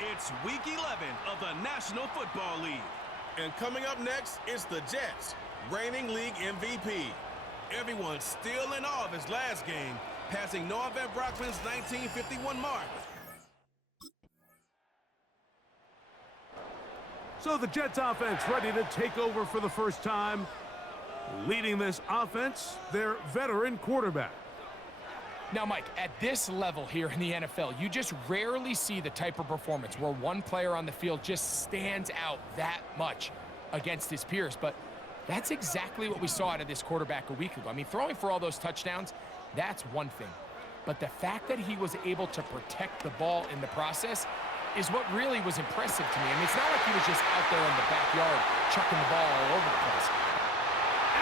It's Week 11 of the National Football League. And coming up next is the Jets, reigning league MVP. Everyone's still in awe of his last game, passing Norvell Brockman's 1951 mark. So the Jets offense ready to take over for the first time. Leading this offense, their veteran quarterback. Now, Mike, at this level here in the NFL, you just rarely see the type of performance where one player on the field just stands out that much against his peers. But that's exactly what we saw out of this quarterback a week ago. I mean, throwing for all those touchdowns, that's one thing. But the fact that he was able to protect the ball in the process is what really was impressive to me. I mean, it's not like he was just out there in the backyard chucking the ball all over the place.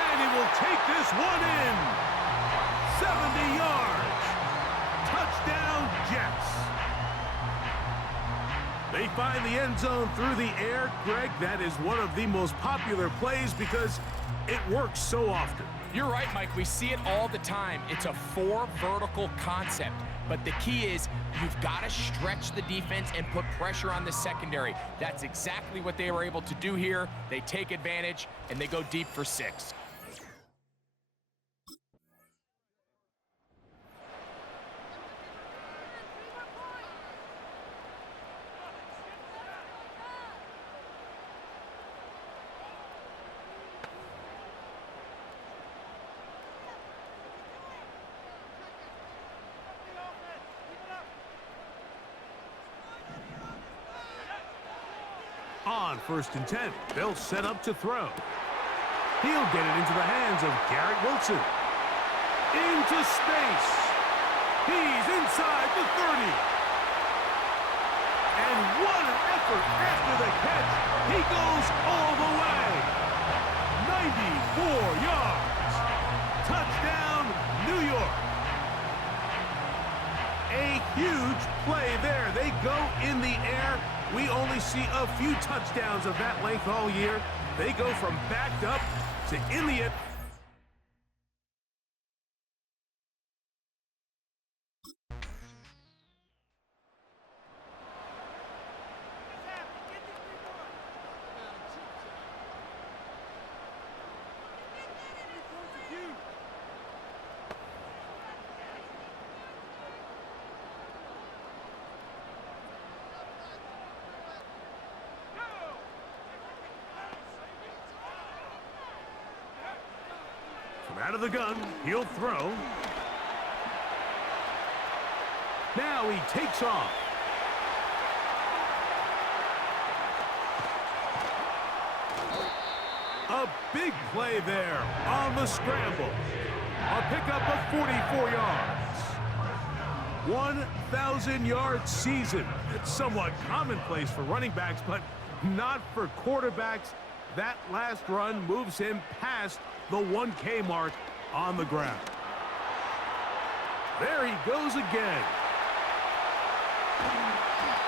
And he will take this one in. 70 yards. Touchdown, Jets. They find the end zone through the air. Greg, that is one of the most popular plays because it works so often. You're right, Mike. We see it all the time. It's a 4 vertical concept. But the key is you've got to stretch the defense and put pressure on the secondary. That's exactly what they were able to do here. They take advantage, and they go deep for 6. On 1st and 10, they'll set up to throw. He'll get it into the hands of Garrett Wilson. Into space. He's inside the 30. And what an effort after the catch. He goes all the way. 94 yards. Touchdown, New York. A huge play there. They go in the air. We only see a few touchdowns of that length all year. They go from backed up to in the end. Out of the gun, he'll throw. Now he takes off. A big play there on the scramble. A pickup of 44 yards. 1,000-yard season. It's somewhat commonplace for running backs, but not for quarterbacks. That last run moves him past the 1K mark on the ground. There he goes again.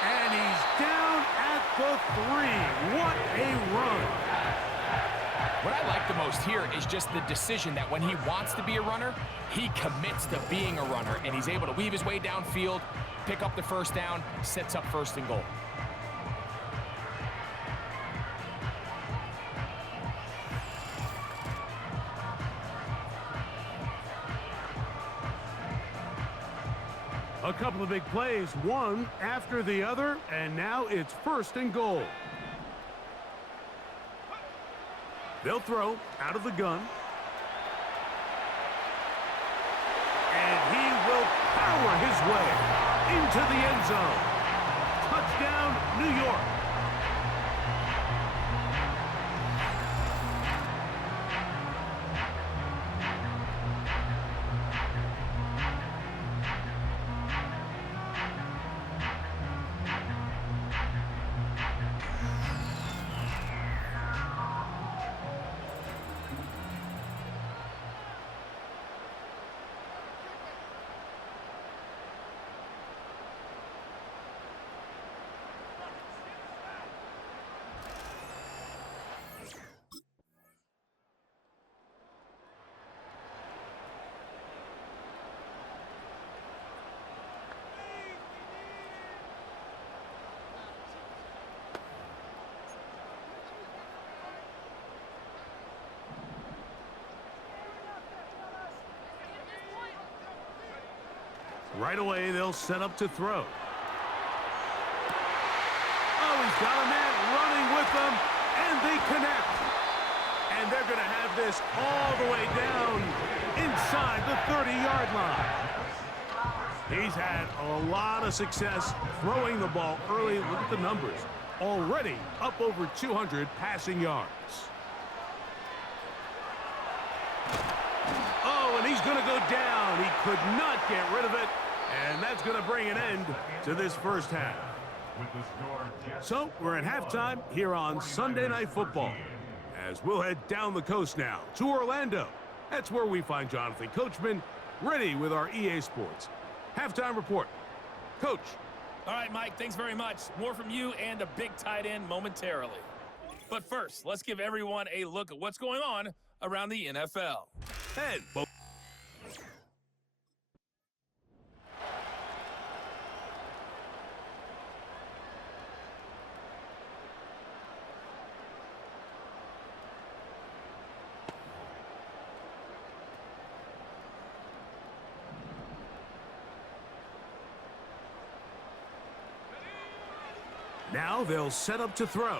And he's down at the 3. What a run. What I like the most here is just the decision that when he wants to be a runner, he commits to being a runner, and he's able to weave his way downfield, pick up the first down, sets up 1st and goal. A couple of big plays, one after the other, and now it's 1st and goal. They'll throw out of the gun. And he will power his way into the end zone. Touchdown, New York. Right away, they'll set up to throw. Oh, he's got a man running with them, and they connect. And they're going to have this all the way down inside the 30-yard line. He's had a lot of success throwing the ball early. Look at the numbers. Already up over 200 passing yards. Oh, and he's going to go down. He could not get rid of it. And that's going to bring an end to this first half. So we're at halftime here on Sunday Night Football. As we'll head down the coast now to Orlando. That's where we find Jonathan Coachman ready with our EA Sports halftime report. Coach. All right, Mike, thanks very much. More from you and a big tight end momentarily. But first, let's give everyone a look at what's going on around the NFL. And now they'll set up to throw.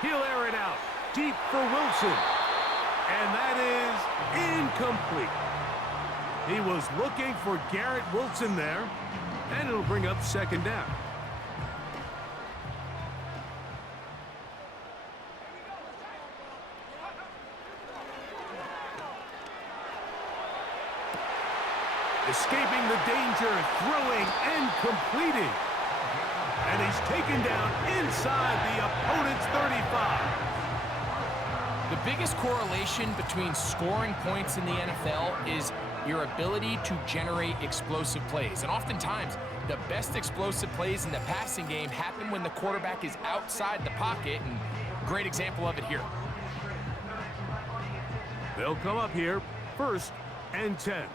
He'll air it out deep for Wilson. And that is incomplete. He was looking for Garrett Wilson there. And it'll bring up second down. Escaping the danger, throwing and completing. And he's taken down inside the opponent's 35. The biggest correlation between scoring points in the NFL is your ability to generate explosive plays. And oftentimes, the best explosive plays in the passing game happen when the quarterback is outside the pocket. And great example of it here. They'll come up here, 1st and 10.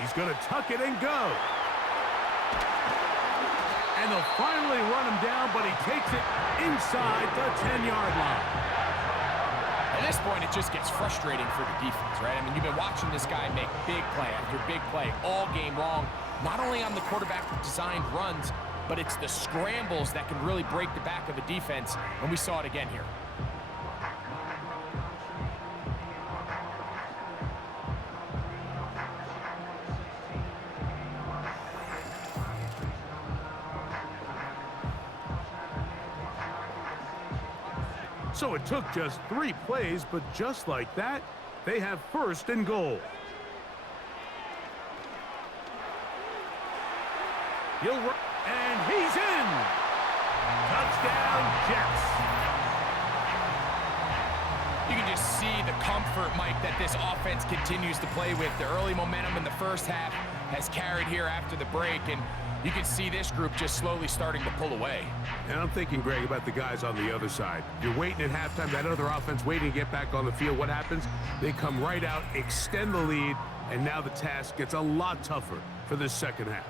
He's going to tuck it and go. And they'll finally run him down, but he takes it inside the 10-yard line. At this point, it just gets frustrating for the defense, right? I mean, you've been watching this guy make big play after big play all game long, not only on the quarterback-designed runs, but it's the scrambles that can really break the back of a defense, and we saw it again here. So it took just 3 plays, but just like that, they have 1st and goal. He'll run, and he's in! Touchdown, Jets! You can just see the comfort, Mike, that this offense continues to play with. The early momentum in the first half has carried here after the break, and you can see this group just slowly starting to pull away. And I'm thinking, Greg, about the guys on the other side. You're waiting at halftime, that other offense waiting to get back on the field. What happens? They come right out, extend the lead, and now the task gets a lot tougher for this second half.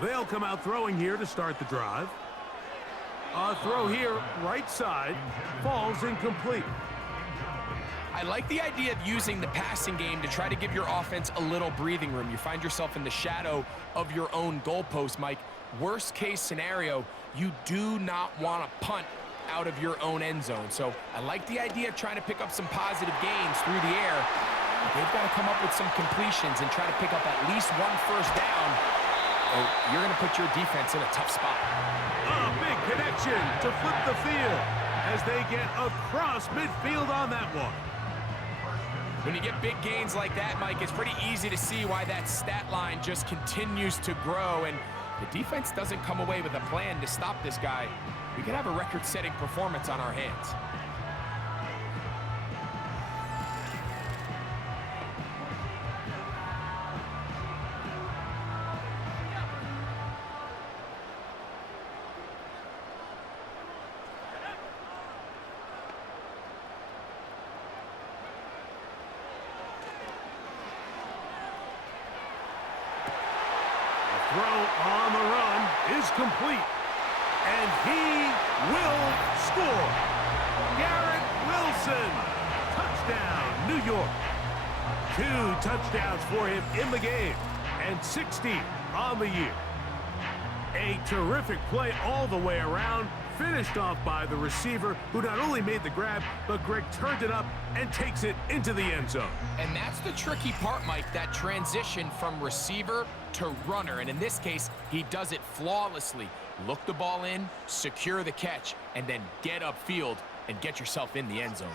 They'll come out throwing here to start the drive. A throw here, right side, falls incomplete. I like the idea of using the passing game to try to give your offense a little breathing room. You find yourself in the shadow of your own goalpost, Mike. Worst case scenario, you do not want to punt out of your own end zone. So I like the idea of trying to pick up some positive gains through the air. They've got to come up with some completions and try to pick up at least 1 first down. Oh, you're going to put your defense in a tough spot. A big connection to flip the field as they get across midfield on that one. When you get big gains like that, Mike, it's pretty easy to see why that stat line just continues to grow, and the defense doesn't come away with a plan to stop this guy. We could have a record-setting performance on our hands. throw on the run is complete. And he will score. Garrett Wilson. Touchdown, New York. 2 touchdowns for him in the game. And 60 on the year. A terrific play all the way around. Finished off by the receiver, who not only made the grab, but Greg turned it up and takes it into the end zone. And that's the tricky part, Mike, that transition from receiver to runner. And in this case, he does it flawlessly. Look the ball in, secure the catch, and then get upfield and get yourself in the end zone.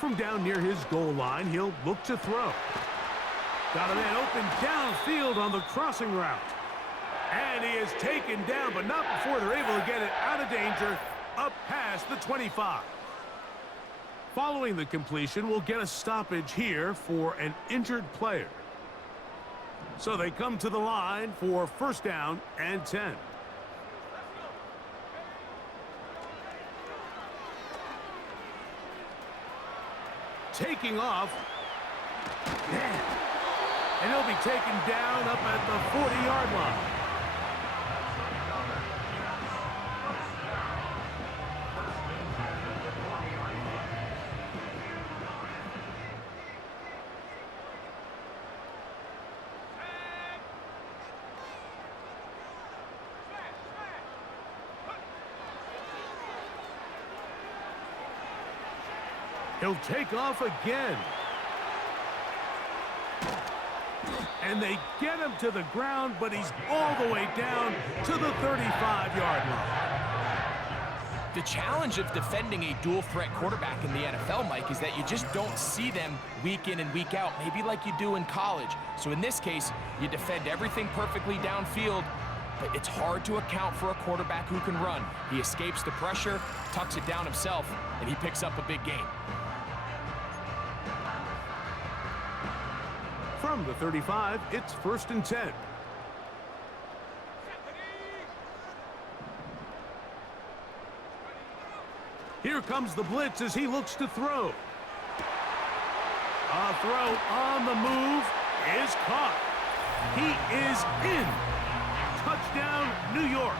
From down near his goal line, he'll look to throw. Got a man open downfield on the crossing route. And he is taken down, but not before they're able to get it out of danger, up past the 25. Following the completion, we'll get a stoppage here for an injured player. So they come to the line for first down and 10. Taking off. And he'll be taken down up at the 40-yard line. He'll take off again. And they get him to the ground, but he's all the way down to the 35-yard line. The challenge of defending a dual-threat quarterback in the NFL, Mike, is that you just don't see them week in and week out, maybe like you do in college. So in this case, you defend everything perfectly downfield, but it's hard to account for a quarterback who can run. He escapes the pressure, tucks it down himself, and he picks up a big gain. From the 35, it's first and 10. Here comes the blitz as he looks to throw. A throw on the move is caught. He is in. Touchdown, New York.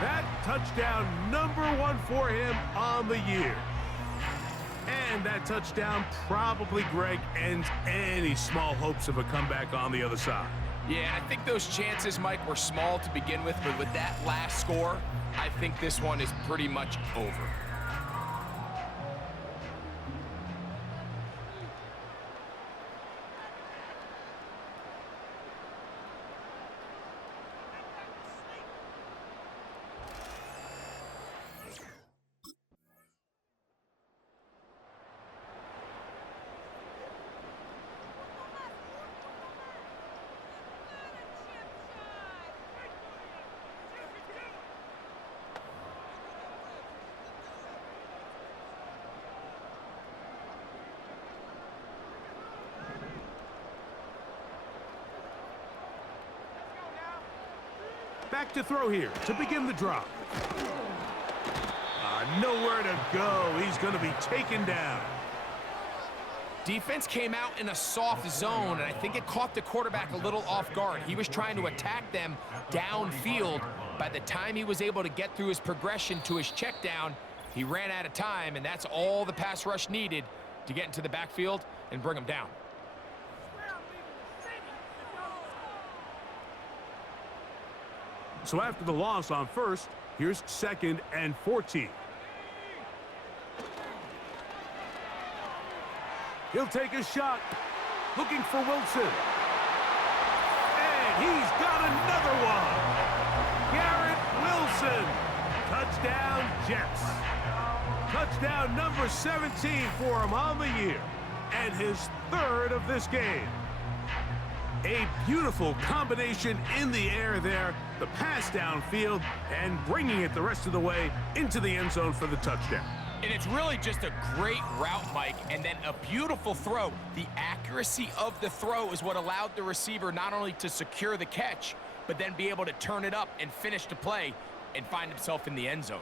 That touchdown #1 for him on the year. And that touchdown probably, Greg, ends any small hopes of a comeback on the other side. Yeah, I think those chances, Mike, were small to begin with, but with that last score, I think this one is pretty much over. Back to throw here to begin the drop. Nowhere to go. He's going to be taken down. Defense came out in a soft zone, and I think it caught the quarterback a little off guard. He was trying to attack them downfield. By the time he was able to get through his progression to his check down, he ran out of time, and that's all the pass rush needed to get into the backfield and bring him down. So after the loss on first, here's second and 14. He'll take a shot, looking for Wilson. And he's got another one. Garrett Wilson. Touchdown, Jets. Touchdown number 17 for him on the year, and his third of this game. A beautiful combination in the air there, the pass downfield, and bringing it the rest of the way into the end zone for the touchdown. And it's really just a great route, Mike, and then a beautiful throw. The accuracy of the throw is what allowed the receiver not only to secure the catch, but then be able to turn it up and finish the play and find himself in the end zone.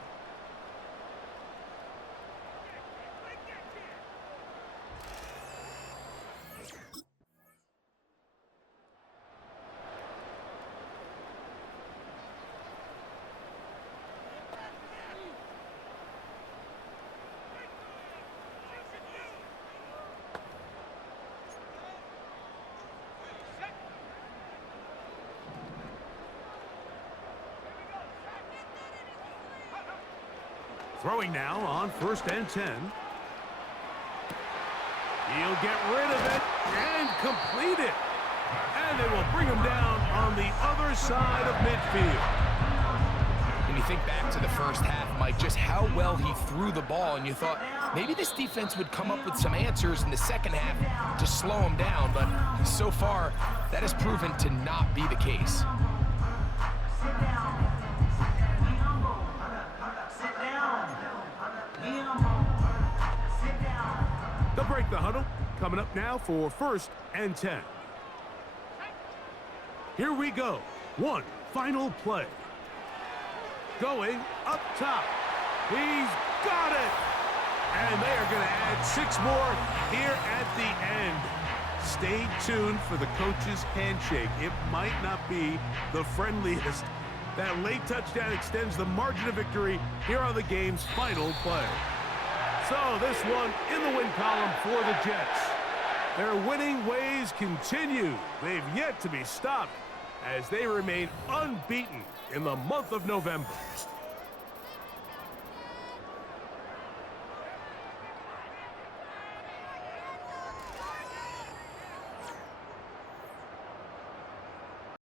Throwing now on 1st and 10. He'll get rid of it and complete it. And they will bring him down on the other side of midfield. When you think back to the first half, Mike, just how well he threw the ball, and you thought maybe this defense would come up with some answers in the second half to slow him down, but so far that has proven to not be the case. They'll break the huddle. Coming up now for 1st and 10. Here we go. One final play. Going up top. He's got it. And they are going to add 6 more here at the end. Stay tuned for the coach's handshake. It might not be the friendliest. That late touchdown extends the margin of victory here on the game's final play. So this one in the win column for the Jets. Their winning ways continue. They've yet to be stopped as they remain unbeaten in the month of November.